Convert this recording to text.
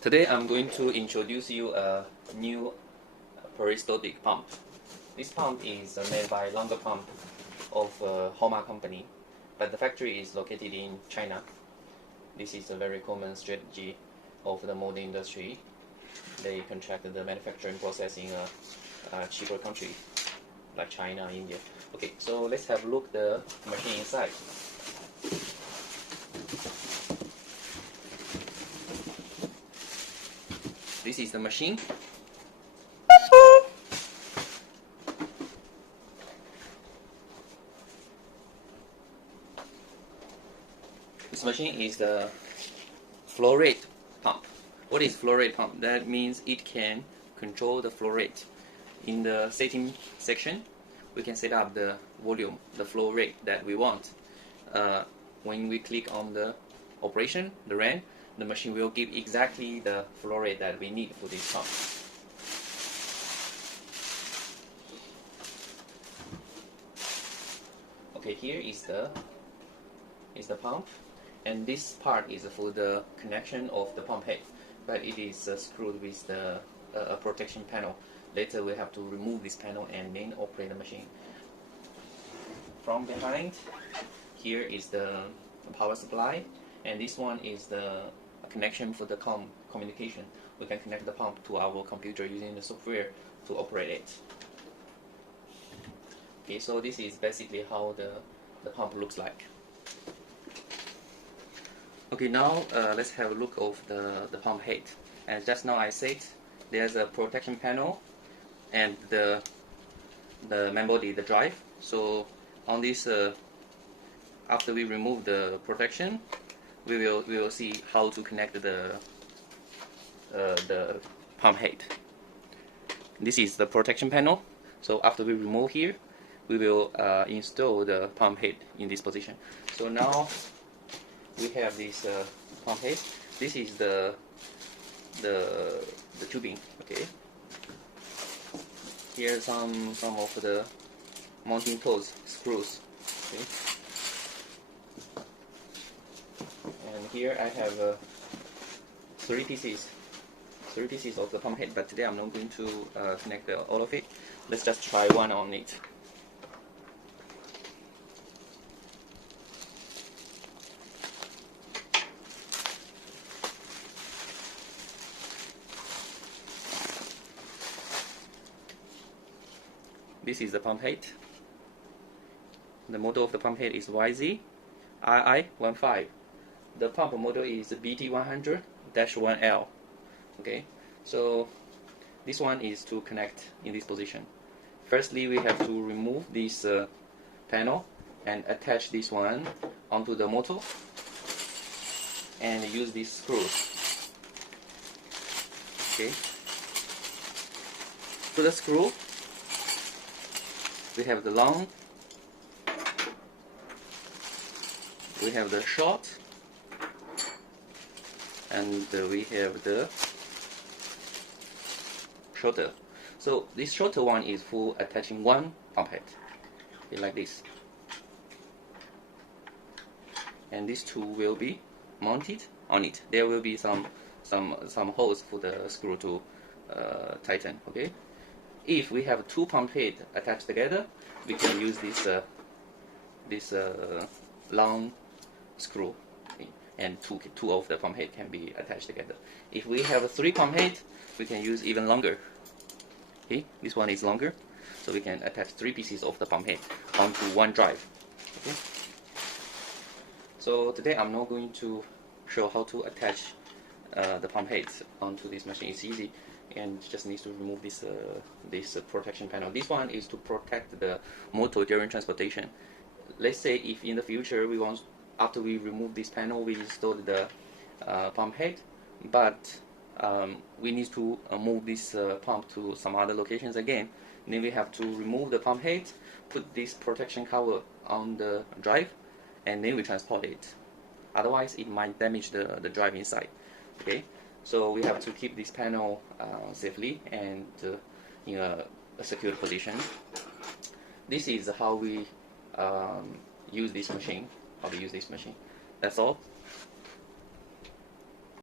Today I'm going to introduce you a new peristaltic pump. This pump is made by Longer Pump of Homa company, but the factory is located in China. This is a very common strategy of the molding industry. They contract the manufacturing process in a cheaper country like China, India. Okay, so let's have a look at the machine inside. This is the machine. This machine is the flow rate pump. What is flow rate pump? That means it can control the flow rate. In the setting section, we can set up the volume, the flow rate that we want. When we click on the operation, the run, the machine will give exactly the flow rate that we need for this pump. Okay, here is the pump, and this part is for the connection of the pump head, but it is screwed with the protection panel. Later we have to remove this panel and then operate the machine. From behind, here is the power supply, and this one is the connection for the communication. We can connect the pump to our computer using the software to operate it. Okay, so this is basically how the pump looks like. Okay, now let's have a look of the pump head. And just now I said there's a protection panel and the main body, the drive. So on this, after we remove the protection, we will see how to connect the pump head. This is the protection panel. So after we remove here, we will install the pump head in this position. So now we have this pump head. This is the tubing. Okay. Here are some of the mounting toes, screws. Okay. And here I have three pieces of the pump head, but today I'm not going to connect all of it. Let's just try one on it. This is the pump head. The model of the pump head is YZ-II15. The pump model is BT100-1L. Okay, so this one is to connect in this position. Firstly, we have to remove this panel and attach this one onto the motor and use these screws. Okay, to the screw, we have the long, we have the short, and we have the shorter. So this shorter one is for attaching one pump head, okay, like this. And these two will be mounted on it. There will be some holes for the screw to tighten. Okay. If we have two pump heads attached together, we can use this long screw, okay, and two of the pump head can be attached together. If we have three pump heads, we can use even longer. Okay, this one is longer, so we can attach three pieces of the pump head onto one drive. Okay. So today I'm not going to show how to attach the pump heads onto this machine. It's easy, and just needs to remove this protection panel. This one is to protect the motor during transportation. Let's say if in the future we want, after we remove this panel, we install the pump head, but we need to move this pump to some other locations again. Then we have to remove the pump head, put this protection cover on the drive, and then we transport it. Otherwise, it might damage the drive inside. Okay, so we have to keep this panel safely and in a secured position. This is how we use this machine. That's all.